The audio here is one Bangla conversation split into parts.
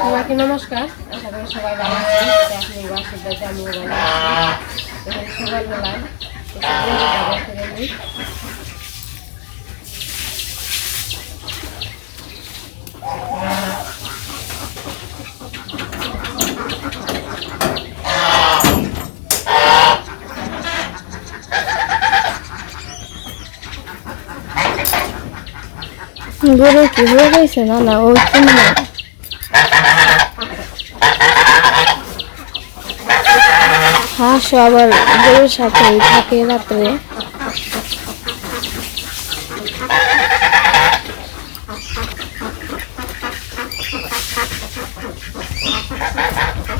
সবাইকে নমস্কার। আশা করি সবাই ভালো আছেন। আপনি বাসাতে আমিও ভালো আছি। এখন সকালবেলায় ফিরে নিই। গরু কি হয়ে গেছে? না না, ওই কিনে হাঁস আবার গরুর সাথেই থাকে রাত্রে।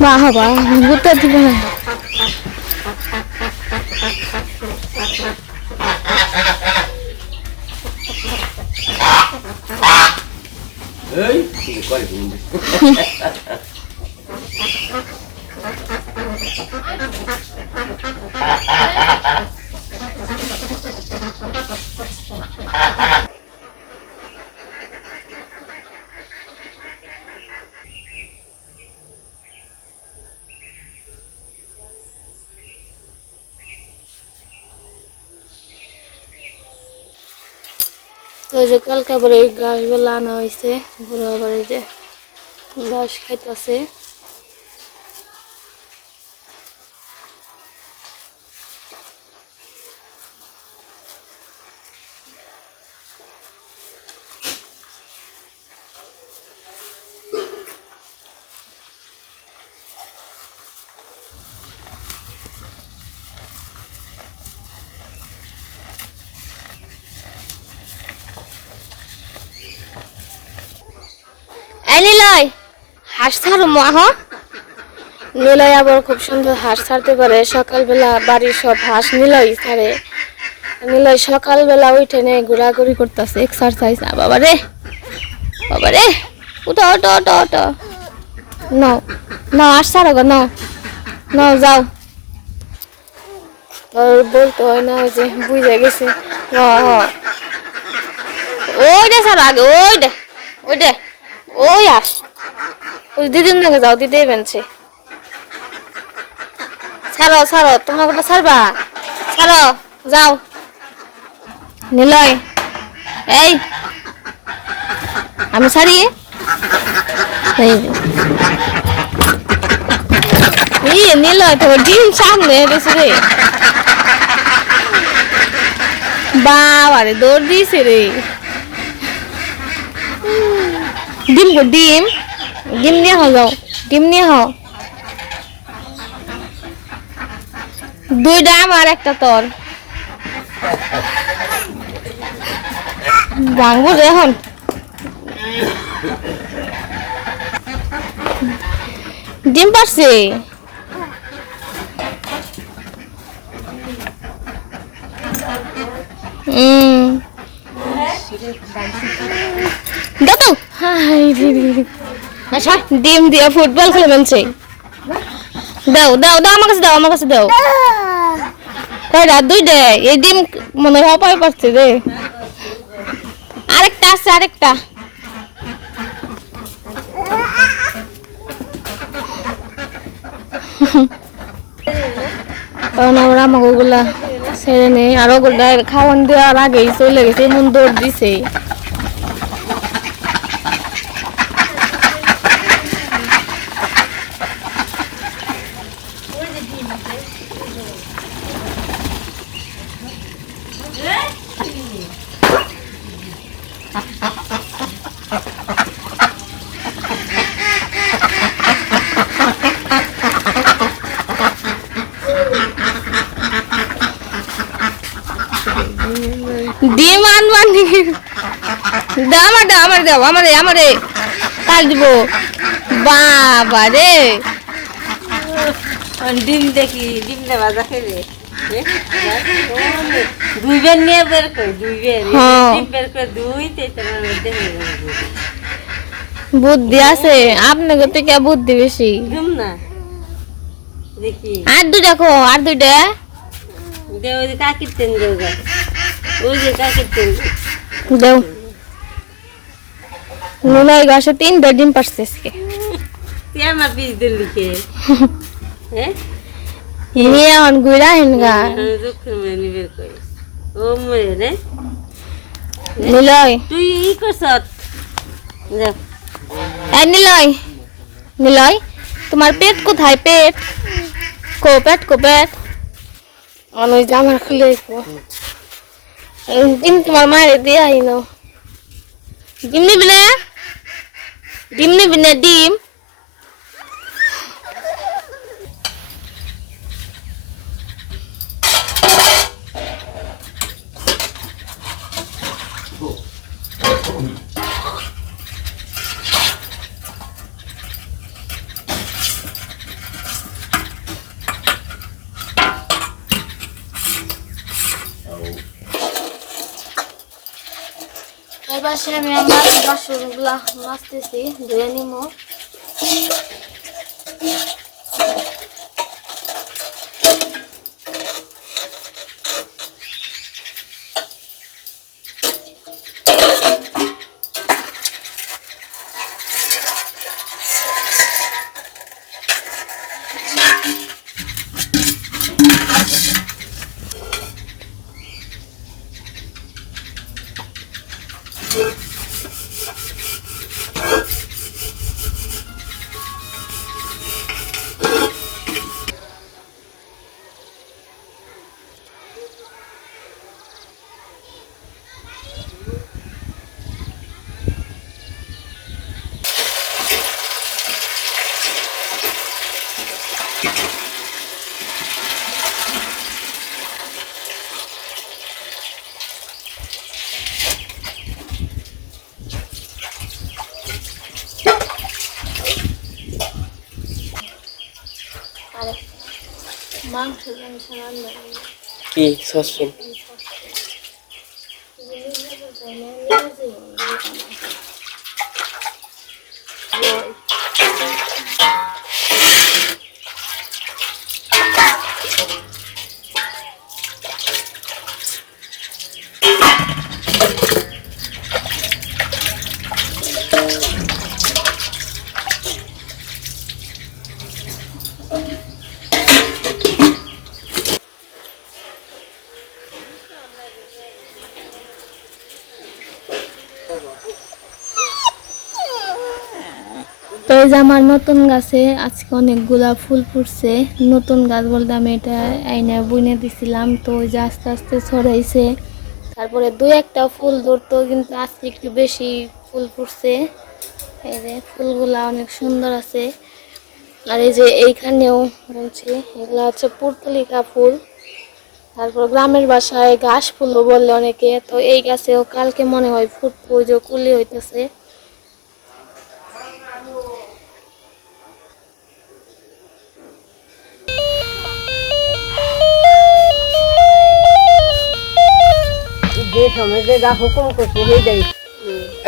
বাবা ঘুরতে দিবে না। তো যে কালকে আবার এই ঘাসগুলো আনা হয়েছে, ঘুরে আবার এই যে ঘাস খাইতেছে। নিলয় হাঁস ছাড়ো মা। নিলয় আবার খুব সুন্দর হাঁস ছাড়তে পারে। সকালবেলা বাড়ির সব হাঁস নিলয় ছাড়ে। নিলয় সকালবেলা উঠে নে ঘোরাঘুরি করতেছে, এক্সারসাইজ। বাবা রে বাবা রে, উঠো ওটো ওটো ওটো, নাও নাও হাঁস ছাড়ো গো, নাও নাও যাও। তোর বলতে হয় না, ওই যে বুঝে গেছে। ওই দে ছাড়ো আগে, ওই দে ওই দে, ওই হাঁস ওই দিদির নাকি যাও, দিদি বেনছে। ছাড়ো ছাড়ো, তোমার কথা ছাড়বা, ছাড়ো যাও। নিলয় এই আমি ছাড়ি। নিলয় তোমার ডিম সামনে এসেছে রে। বাবারে দৌড় দিয়েছে রে। ডিম গো ডিম, ডিম নিয়ে হও, যাও ডিম নিয়ে হও। দুইটা আমার একটা তোর। ভাঙবো রে এখন। ডিম পারছে। ডিম দিয়ে ফুটবল খেলে মানছে। দাও দাও দাও, আমার কাছে দাও, আমার কাছে দাও। রাত দুইটা এই ডিম মনে হয় পাই পারছে রে। আরেকটা আছে, আরেকটা। কারণ আমরা আমাকে ওগুলা ছেড়ে নেই, আর ওগুলা খাওয়ান দেওয়ার আগেই চলে গেছে, এমন দৌড় দিছে। ডিম আনবান দাও, আমার দাও, আমার দাও, আমারে আমারে কাল দিব। বাবা রে ডিম দেখি, ডিম দে ভাজা খেলে দুই বের নিয়ে বের করে, দুই বের ডিম বের করে দুইতে বুদ্ধি আছে আপনাকে থেকে, বুদ্ধি বেশি। ডিম না দেখি আর দুইটা খো, আর দুইটা দে। ওই যে কাকির তেন দেও, ওই যে কাকির তেন দেও। নুলাই গাছে 3টা ডিম পারছে আজকে। তুই আমার পিস দিল লিখে হ্যাঁ নিয়ে এখন ঘুরা হেনগা দুঃখের মেয়ে নিবের কই ও মরে রে নিলয় তুই ই করছ যা নিলয় নিলয় তোমার পেট কোথায় পেট কো পেট ওই জামা খুলে ডিম তোমার মায়ের দিয়ে আইনো ডিম নিবি না ডিম এবার আমি আমার বাসনগুলা মাজতেছি ধুয়ে নিব মাংস রান্না কি সসপেন তো এই যে আমার নতুন গাছে আজকে অনেকগুলা ফুল ফুটছে নতুন গাছ বলতে আমি এটা আইনে বুনে দিছিলাম তো ওই যে আস্তে আস্তে ছড়াইছে তারপরে দুই একটা ফুল ধরতো কিন্তু আজকে একটু বেশি ফুল ফুটছে এই যে ফুলগুলা অনেক সুন্দর আছে আর এই যে এইখানেও বলছি এগুলা হচ্ছে পুর্তলিকা ফুল তারপর গ্রামের বাসায় ঘাস ফুলও বললে অনেকে তো এই গাছেও কালকে মনে হয় ফুটবো ওই যে কুলি হইতেছে যে সময় যে যা হুকুম করছে হয়ে যাই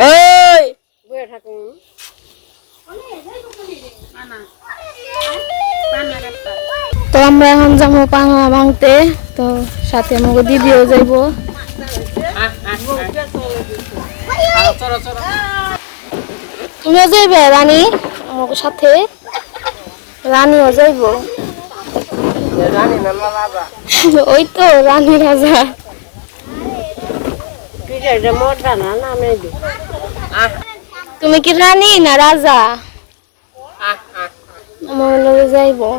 এই বয়ে থাকুন তো আমরা এখন যাবো পাঙা ভাঙতে তো সাথে আমাকে দিদিও যাইবো তুমিও যাইবে রানী আমাকে সাথে রানীও যাইবো জানি না বাবা ওই তো রানী রাজা পিঠে মোটা না না মেয়ে তুমি কি রানী না রাজা আমার লগে যাইবো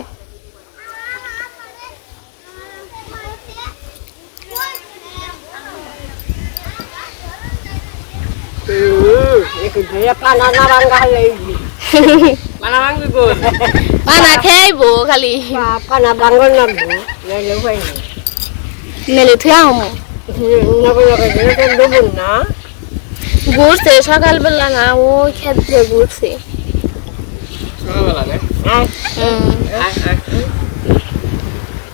একটু ধরে পানা না ভাঙ্গা হলে পানা ভাঙবি গোল পানা খাইবো খালি পানা ভাঙ্গল নামবো নাইলে উপায় নেই মেলে থুয়া হমো নগর নগর ডুবুন না ঘুরছে সকালবেলা না ওই ক্ষেত্রে ঘুরছে সকালবেলা না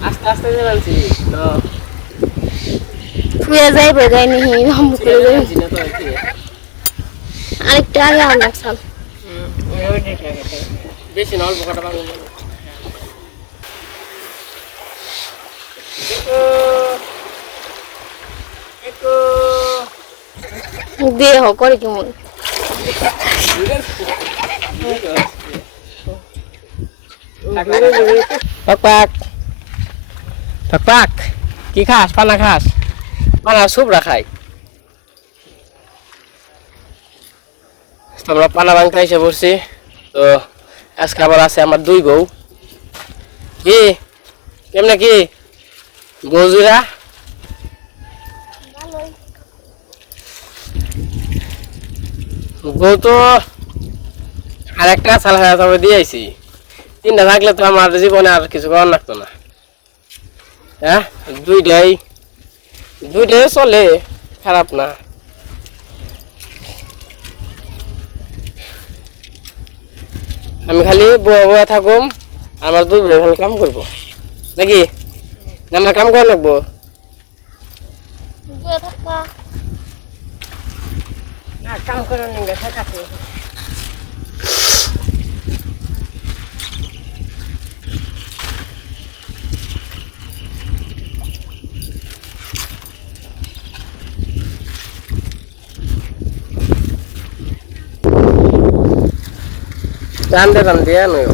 আস্তে আস্তে যাচ্ছি তো থুয়া যাইবো যাইনি করে যাচ্ছি না তো কি আরেকটা আগে আমরা চল বেশি না অল্প কটা ভাঙবো দেহ করে কেমন পাক পাক পাক পাক কি খাস পানা খাস পানা সুপ রাখাই আমরা পানা ভাঙতে এসে পড়ছি তো আজকে আবার আছে আমার দুই বউ কি কেমনে কি বউজিরা বউ তো আর একটা সালা তবে দিয়েছি তিনটা থাকলে তো আমার জীবনে আর কিছু করার লাগতো না হ্যাঁ দুইটাই চলে খারাপ না আমি খালি বয়া থাকুম আমার দুই ভাই ভালো কাম করবো নাকি আমার কাম করা লাগবো কাম করার নিগে শেখাতে রান্ধে নয়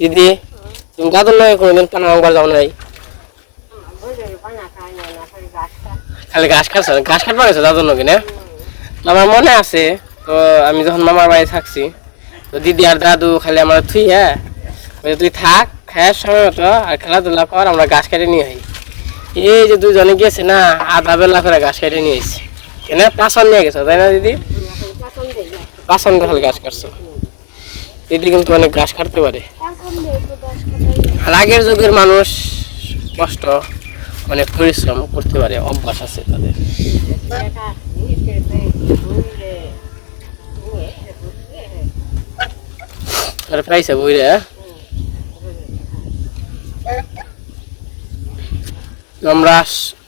দিদি তুমি দাদুর নয় কোনোদিন পানা ভাঙবার যাও নাই খালি ঘাস খাচ্ছ ঘাস কাটবা গেছো দাদুর নগে না আমার মনে আছে তো আমি যখন মামার বাড়ি থাকছি তো দিদি আর দাদু খালি আমার থুই হ্যাঁ তুই থাক খাওয়ার সময় মতো আর খেলাধুলা কর আমরা ঘাস কেটে নিয়ে আই এই যে দুজনে গেছে না আধা বেলা করে ঘাস কেটে নিয়ে এসেছি কেন পাচন নিয়ে গেছো তাই না দিদি পাচন খালি ঘাস কাটছো দিদি কিন্তু অনেক ঘাস কাটতে পারে আর আগের যুগের মানুষ কষ্ট অনেক পরিশ্রম করতে পারে অভ্যাস আছে তাদের পাইছে বইরে আমরা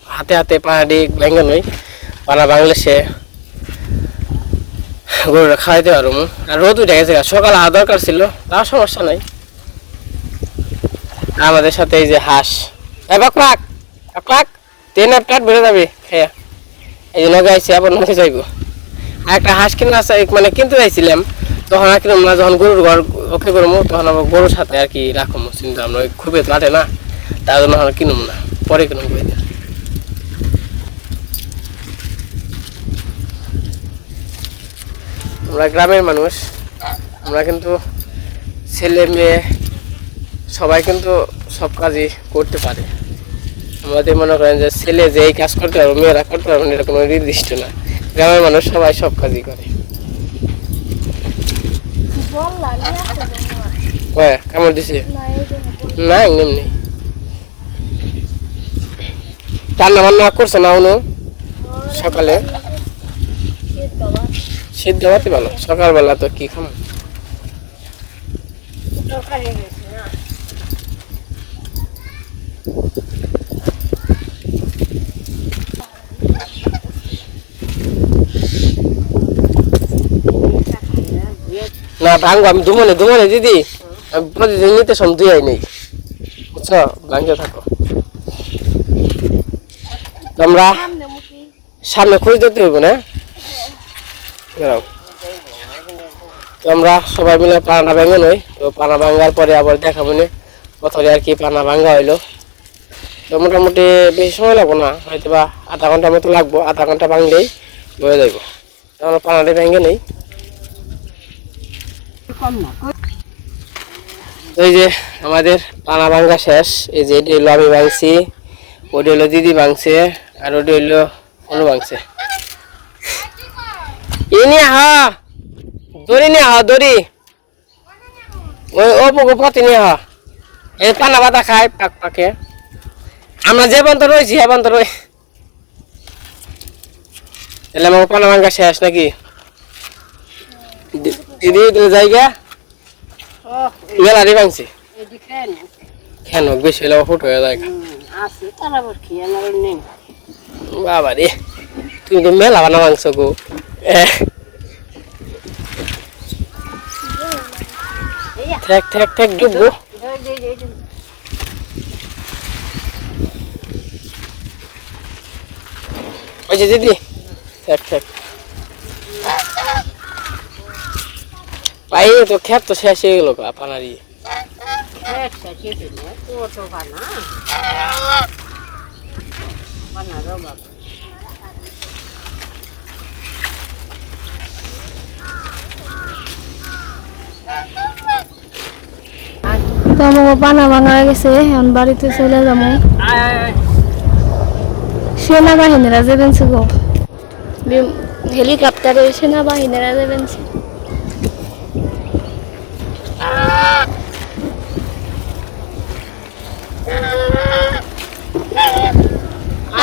হাতে হাতে পাহাড়ি ভেঙে নই পানা বাংলাদেশে গরুটা খাওয়াইতে পারবো আর রোদ উঠে গেছে সকাল আওয়া দরকার ছিল তাও সমস্যা নাই আমাদের সাথে এই যে হাঁস তেন প্লেট বেড়ে যাবে খেয়া এই জন্য গাইছি আবার নদী যাইব আর একটা হাঁস কিনা মানে কিনতে চাইছিলাম তখন আর কিনলাম না যখন গরুর ঘর ওকে করবো তখন আবার গরুর সাথে আর কি রাখবো চিন্তা আমরা ওই খুবই কাটে না তার জন্য আমরা কিনবো না পরে কিনবো আমরা গ্রামের মানুষ আমরা কিন্তু ছেলে মেয়ে সবাই কিন্তু সব কাজই করতে পারে আমাদের মনে করেন যে ছেলে যে এই কাজ করতে পারবে মেয়েরা করতে পারবে এটা কোনো নির্দিষ্ট না গ্রামের মানুষ সবাই সব কাজই করে কেমন দিছে না এমনি রান্না বান্না করছে না উনি সকালে সিদ্ধ হতে ভালো সকালবেলা তো কি খাম না ভাঙবো আমি ধুমনে দিদি আমি প্রতিদিন নিতে সব ধুয়াই নেই বুঝছো ভাঙতে থাকো আমরা সামনে খুঁজ দিতে হইব না তো আমরা সবাই মিলে পানা ভাঙে নই তো পানা ভাঙার পরে আবার দেখাবো না প্রথমে আর কি পানা ভাঙা হইলো তো মোটামুটি বেশি সময় লাগবো না হয়তো বা আধা ঘন্টার মতো লাগবো আধা ঘন্টা ভাঙলেই হয়ে যাইব তো আমরা পানাটা ভেঙে নেই এই যে আমাদের পানা ভাঙা শেষ এই যে এটি হইলো আমি ভাঙছি ওটি হইলো দিদি ভাঙছে আর ওটি হইলো অনু ভাঙছে দড়ি নিয়ে দড়ি ওই ও পুকুর পথে নিয়ে এই পানা বাতা খায় পাক পাকে আমরা যে বন্ধ রয়েছি হ্যাঁ বন্ধ রই তাহলে আমার পানা ভাঙা শেষ নাকি দিদি জায়গা মেলারি ভাঙছি কেন বেশি হলে ফুট হয়ে যায় বাবা রে তুমি তো মেলা বানা মাংস গো ঠেক ডুববো ওই যে দিদি ঠেক পাই তো ক্ষেত তো শেষ হয়ে গেল পানারি কত পানা পানা রে বাবা তো আমার পানা ভাঙা হয়ে গেছে এখন বাড়িতে চলে যাবো সেনাবাহিনীরা যাবেন গো হেলিকপ্টারে সেনাবাহিনীরা যাবেন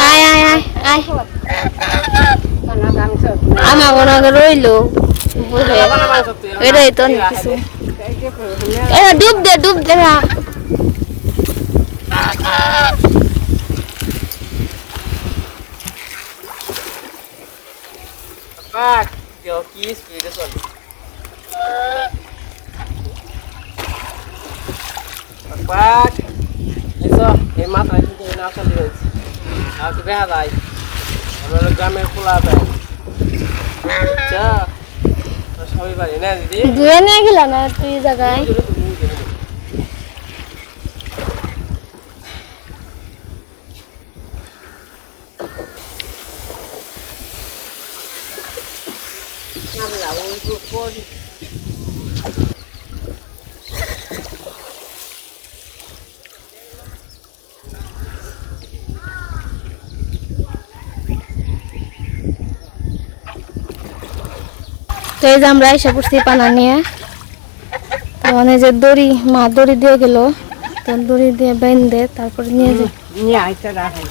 আয় আয় আয় আয় পানা গাংস আমার মনে রইলো এটাই তো কিছু ডুব দে Pak, yo kis video son. Pak, eso, এই মাথায় কিন্তু না চলে গেছে। আর তো দেখা যায়। আমাদের গ্রামের খোলা আছে। আচ্ছা। সবাই বাড়ি না দিদি? ধুয়ে নিয়ে গেলাম না তুই জায়গায় আমরা ওই কোন তো এই যে আমরা এসে পড়ছি পানা নিয়ে তো মানে যে দড়ি মা দড়ি দিয়ে গেল তো দড়ি দিয়ে বেঁধে তারপরে নিয়ে যাই নিয়ে আইতে রাখাই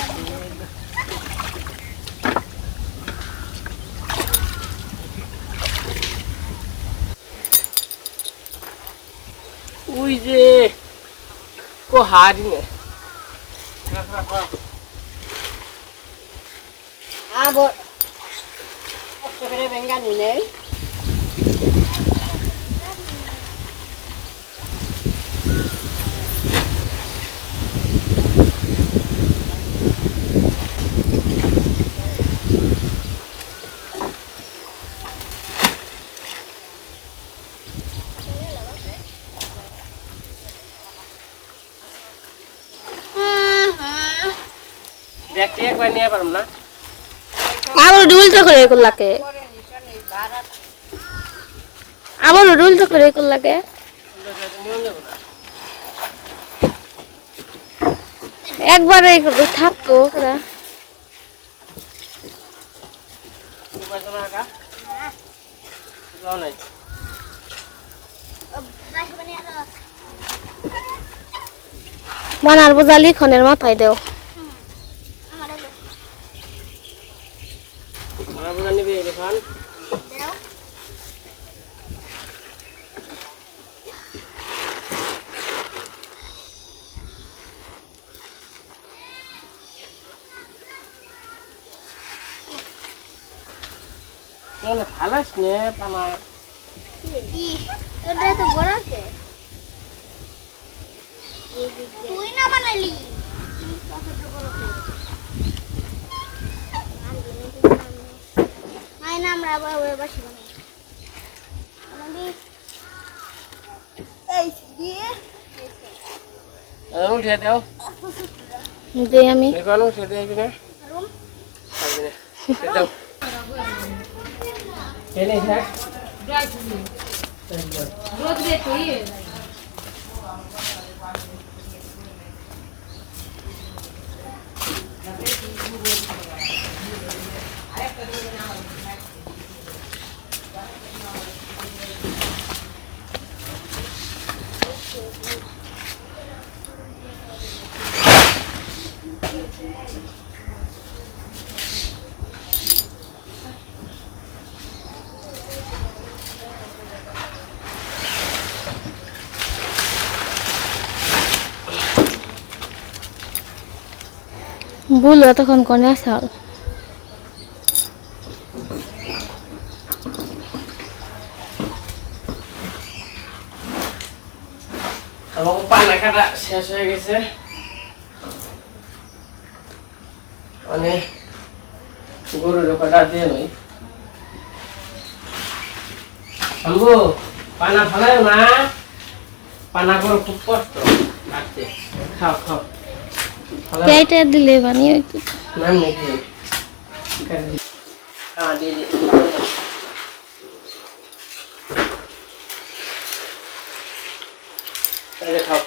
ওই যে কো হারি না। আবো কষ্ট করে বেঙ্গানি নেই দেখতে একবার নিয়ে পারম না। আবার উল্টো করে করলাকে আবার উল্টো করে করলাকে একবার থাকতো ওরা বানার বোঝালি খনের মাথায় দেও নিবি দেখুন ভালো নে পানা এটা তো বড় আছে তুই না বানালি নাই না আমরা আবার ওই বাসি বানাই এই দিয়ে উঠে দাও দে আমি দেখুন উঠে দেবি না দাও কেনে থাক রোদ রে তুই বলো তখন কোনে আসাল আমার পানা কাটা শেষ হয়ে গেছে মানে গরুর কাটা দিয়ে নই আম্বু পানা ফেলায় না, পানা করে খুব কষ্ট কাটতে। খাও খাও কেটে দিলে বানিয়ে একটু না নাকি হ্যাঁ দিয়ে দিয়ে খাও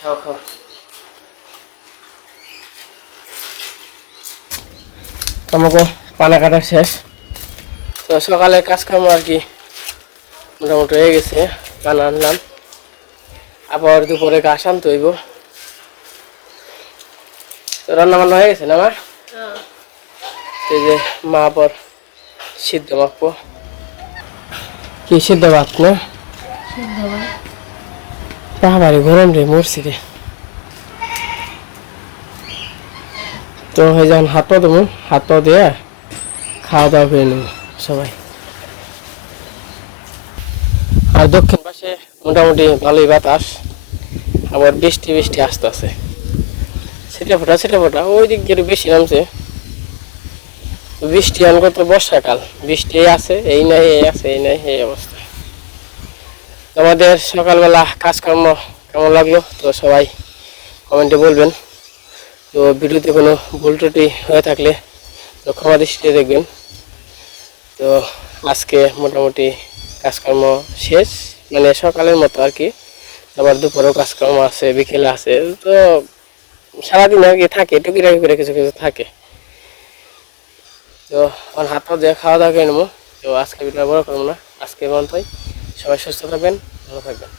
খাও খাও। আমাকে পানা কাটা শেষ, তো সকালে কাজকর্ম আর কি মোটামুটি হয়ে গেছে। পানা আনলাম, আবার দুপুরে ঘাস আনতে হইব। তো রান্না বান্না হয়ে গেছে না আমার? এই যে মা আবার সিদ্ধ মাখবো। কি সিদ্ধ ভাত না? বাবারে গরম রে, মরছি রে। তো এই যখন হাত পা দেবো, হাত পা দিয়ে খাওয়া দাওয়া করে নেব সবাই। আর দক্ষিণ পাশে মোটামুটি ভালোই বাতাস, আবার বৃষ্টি বৃষ্টি আসতে আছে, ছিটা ফোটা ওই দিক দিয়ে বেশি নামছে। বৃষ্টি এখন তো বর্ষাকাল, বৃষ্টি আছে এই নাই এই আছে এই নাই এই অবস্থা। আমাদের সকালবেলা কাজকর্ম কেমন লাগলো তো সবাই কমেন্টে বলবেন। তো ভিডিওতে কোনো ভুল ত্রুটি হয়ে থাকলে তো ক্ষমা দৃষ্টিতে দেখবেন। তো আজকে মোটামুটি কাজকর্ম শেষ, মানে সকালের মতো আর কি। আবার দুপুরেও কাজকর্ম আছে, বিকেলে আছে, তো সারাদিন আর কি থাকে, টুকিটাকি করে কিছু কিছু থাকে। তো আমার হাত পা দিয়ে খাওয়া দাওয়া করে নেবো। তো আজকে ভিডিও বড় করবো না, আজকে বন্ধ হয়। সবাই সুস্থ থাকবেন, ভালো থাকবেন।